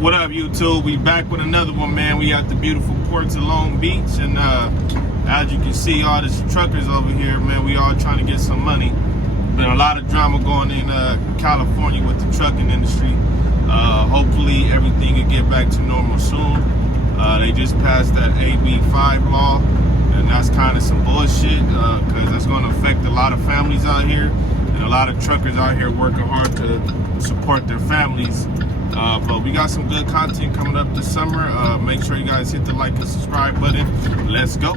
What up, YouTube? We back with another one, man. We at the beautiful ports of Long Beach, and as you can see, all these truckers over here, man, we all trying to get some money. Been a lot of drama going in California with the trucking industry. Hopefully, everything will get back to normal soon. They just passed that AB 5 law, and that's kind of some bullshit because that's going to affect a lot of families out here, and a lot of truckers out here working hard to support their families. But we got some good content coming up this summer. Make sure you guys hit the like and subscribe button. Let's go.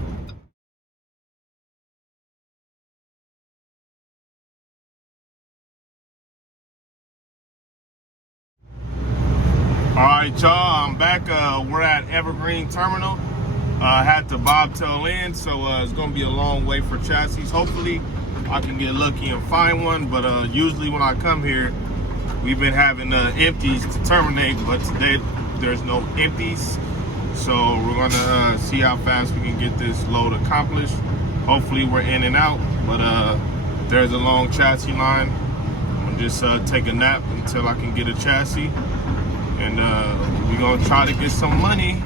All right, y'all, I'm back. We're at Evergreen Terminal. I had to bobtail in, so it's gonna be a long way for chassis. Hopefully I can get lucky and find one, but usually when I come here, we've been having empties to terminate, but today there's no empties. So we're gonna see how fast we can get this load accomplished. Hopefully we're in and out, but there's a long chassis line. I'm gonna just take a nap until I can get a chassis. And we're gonna try to get some money.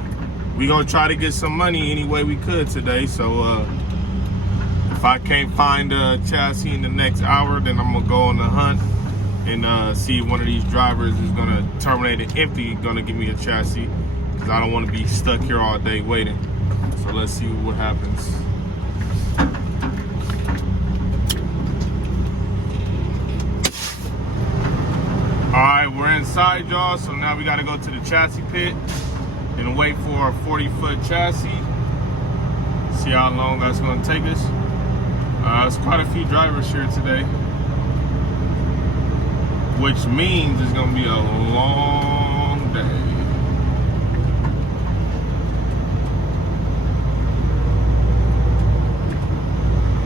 We're gonna try to get some money any way we could today. So if I can't find a chassis in the next hour, then I'm gonna go on the hunt and see if one of these drivers is gonna terminate it empty, gonna give me a chassis, because I don't want to be stuck here all day waiting. So let's see what happens. All right, we're inside, y'all. So now we gotta go to the chassis pit and wait for a 40-foot chassis. See how long that's gonna take us. There's quite a few drivers here today, which means it's gonna be a long day.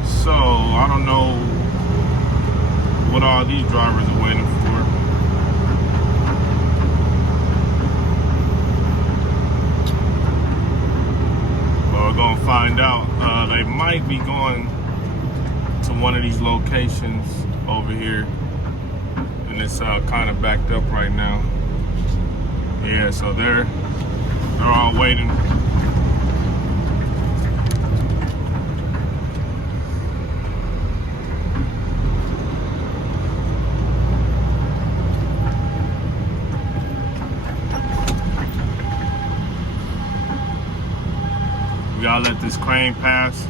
So I don't know what all these drivers are waiting for. We're gonna find out. They might be going to one of these locations over here, and it's kind of backed up right now. Yeah, so they're all waiting. We gotta let this crane pass.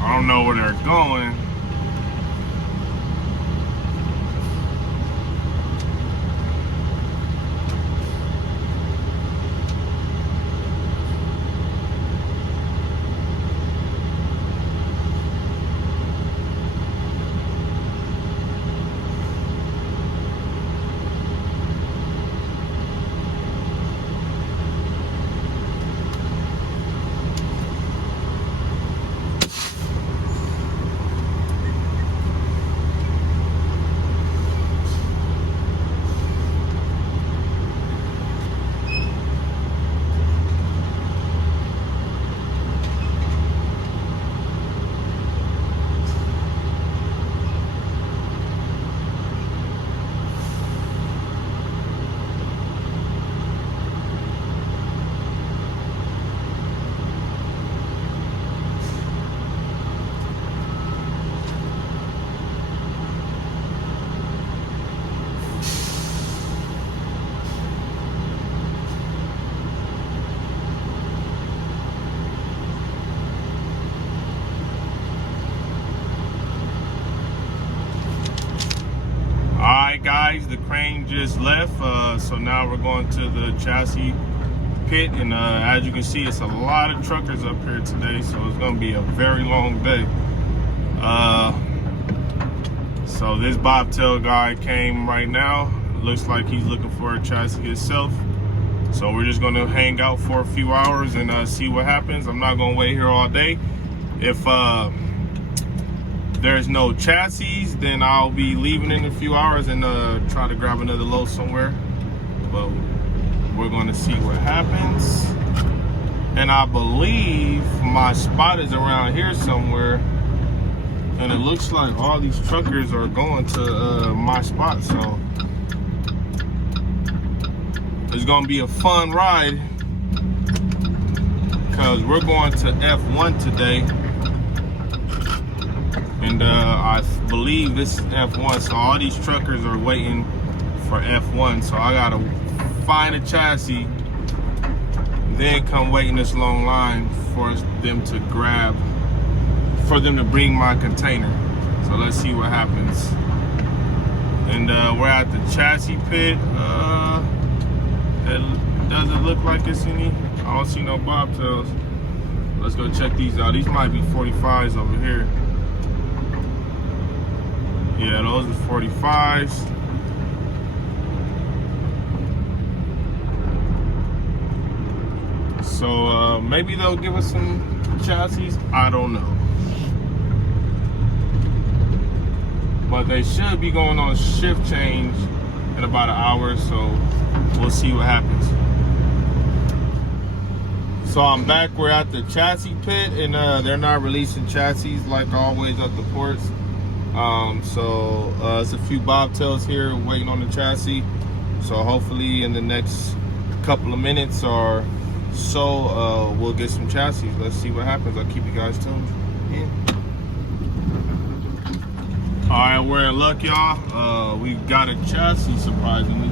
I don't know where they're going. Guys, the crane just left, so now we're going to the chassis pit, and as you can see, it's a lot of truckers up here today, so it's going to be a very long day. So this bobtail guy came right now. Looks like he's looking for a chassis himself, so we're just going to hang out for a few hours and see what happens. I'm not going to wait here all day. If there's no chassis, then I'll be leaving in a few hours and try to grab another load somewhere. But we're gonna see what happens. And I believe my spot is around here somewhere. And it looks like all these truckers are going to my spot. So it's gonna be a fun ride, because we're going to F1 today. And I believe this is F1. So all these truckers are waiting for F1. So I gotta find a chassis, then come wait in this long line for them to grab, for them to bring my container. So let's see what happens. And we're at the chassis pit. It doesn't look like it's any. I don't see no bobtails. Let's go check these out. These might be 45s over here. Yeah, those are 45s. So maybe they'll give us some chassis. I don't know. But they should be going on shift change in about an hour, so we'll see what happens. So I'm back. We're at the chassis pit, and they're not releasing chassis like always at the ports. So it's a few bobtails here waiting on the chassis. So hopefully in the next couple of minutes or so, we'll get some chassis. Let's see what happens. I'll keep you guys tuned. Yeah. All right, we're in luck, y'all. We got a chassis, surprisingly.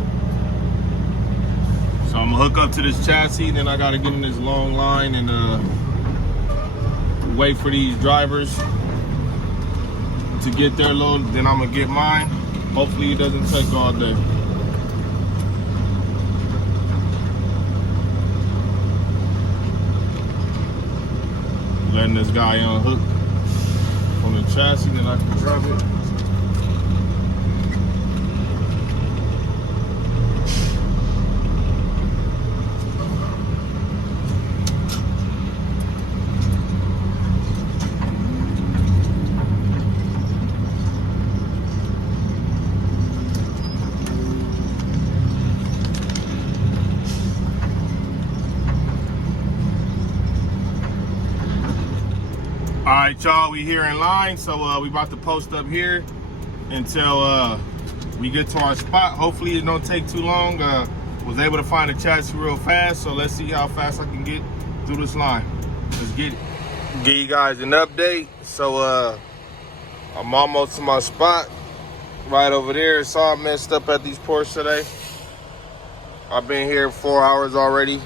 So I'm gonna hook up to this chassis, then I gotta get in this long line and wait for these drivers to get their load. Then I'm gonna get mine. Hopefully it doesn't take all day. Letting this guy unhook on the chassis, then I can grab it. All right, y'all, we here in line, so we about to post up here until we get to our spot. Hopefully it don't take too long. Was able to find a chassis real fast, so let's see how fast I can get through this line. Let's get it. Give you guys an update. So I'm almost to my spot right over there. It's all messed up at these ports today. I've been here 4 hours already.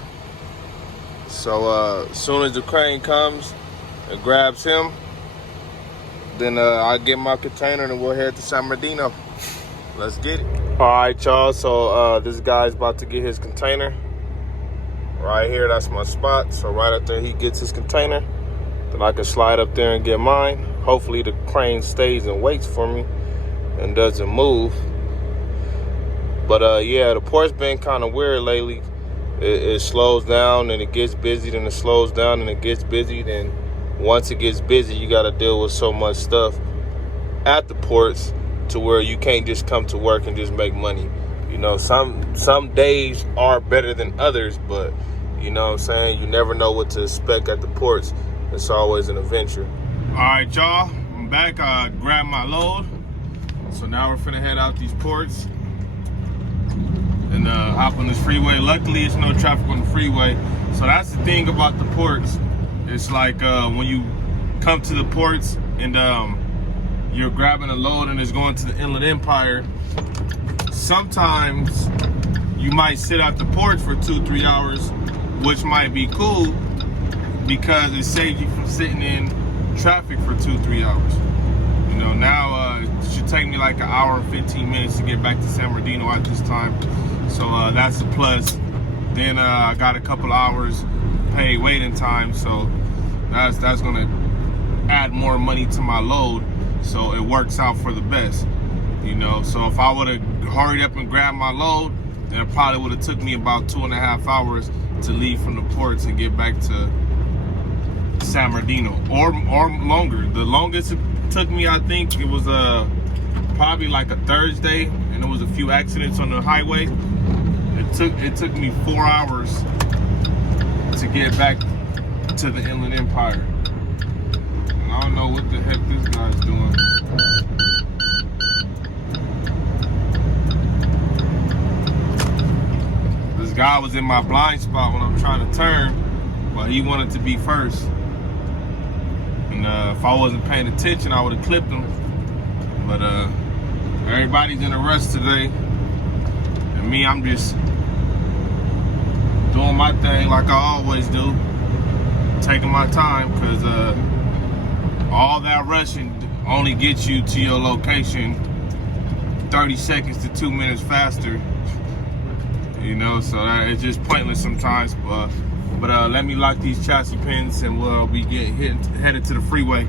So as soon as the crane comes, it grabs him, then I get my container and we'll head to San Bernardino. Let's get it. All right, y'all, so this guy's about to get his container. Right here, that's my spot. So right after he gets his container, then I can slide up there and get mine. Hopefully the crane stays and waits for me and doesn't move. But yeah, the port's been kind of weird lately. It slows down and it gets busy, then it slows down and it gets busy, then once it gets busy, you got to deal with so much stuff at the ports to where you can't just come to work and just make money. You know, some days are better than others, but you know what I'm saying? You never know what to expect at the ports. It's always an adventure. All right, y'all, I'm back. I grabbed my load. So now we're finna head out these ports and hop on this freeway. Luckily, it's no traffic on the freeway. So that's the thing about the ports. It's like when you come to the ports and you're grabbing a load and it's going to the Inland Empire, sometimes you might sit at the ports for 2-3 hours, which might be cool because it saves you from sitting in traffic for 2-3 hours. You know, now it should take me like an hour and 15 minutes to get back to San Bernardino at this time. So that's a plus. Then I got a couple hours paid waiting time, so that's gonna add more money to my load, so it works out for the best, you know. So if I would have hurried up and grabbed my load, then it probably would have took me about 2.5 hours to leave from the ports and get back to San Bernardino, or longer. The longest it took me, I think it was probably like a Thursday, and there was a few accidents on the highway. It took me 4 hours to get back to the Inland Empire. And I don't know what the heck this guy's doing. This guy was in my blind spot when I'm trying to turn, but he wanted to be first. And if I wasn't paying attention, I would have clipped him. But everybody's in a rush today. And me, I'm just doing my thing like I always do. Taking my time, because all that rushing only gets you to your location 30 seconds to 2 minutes faster. You know, so it's just pointless sometimes. But let me lock these chassis pins and we'll be headed to the freeway.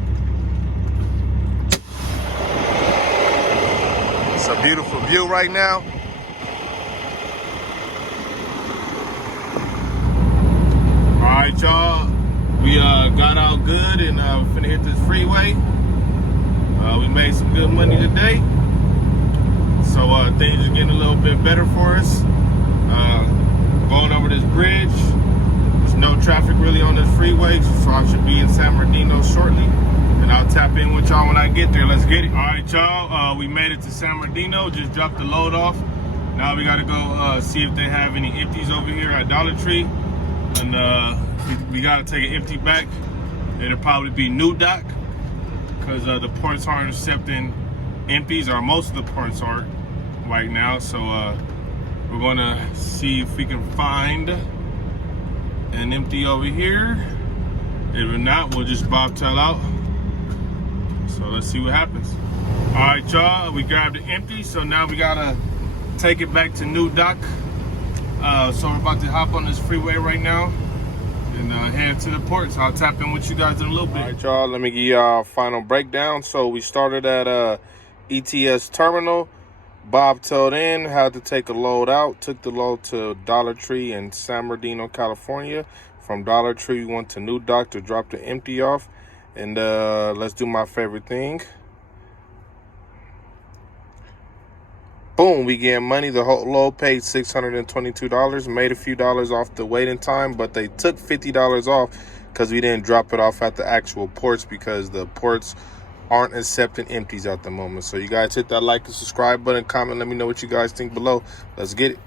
It's a beautiful view right now. All right, y'all. We got out good and finna hit this freeway. We made some good money today. So things are getting a little bit better for us. Going over this bridge. There's no traffic really on this freeway, so I should be in San Bernardino shortly. And I'll tap in with y'all when I get there. Let's get it. All right, y'all. We made it to San Bernardino. Just dropped the load off. Now we gotta go see if they have any empties over here at Dollar Tree. And we gotta take an empty back. It'll probably be New Dock, because the ports aren't accepting empties, or most of the ports aren't right now. So we're gonna see if we can find an empty over here. If not, we'll just bobtail out. So let's see what happens. All right, y'all, we grabbed the empty, so now we gotta take it back to New Dock. So we're about to hop on this freeway right now and head to the port. So I'll tap in with you guys in a little bit. All right, y'all, let me give y'all a final breakdown. So we started at ETS terminal. Bobtailed in, had to take a load out. Took the load to Dollar Tree in San Bernardino, California. From Dollar Tree, we went to New Dock to drop the empty off. And let's do my favorite thing. Boom, we get money. The whole load paid $622. Made a few dollars off the waiting time, but they took $50 off because we didn't drop it off at the actual ports, because the ports aren't accepting empties at the moment. So you guys hit that like and subscribe button, comment, let me know what you guys think below. Let's get it.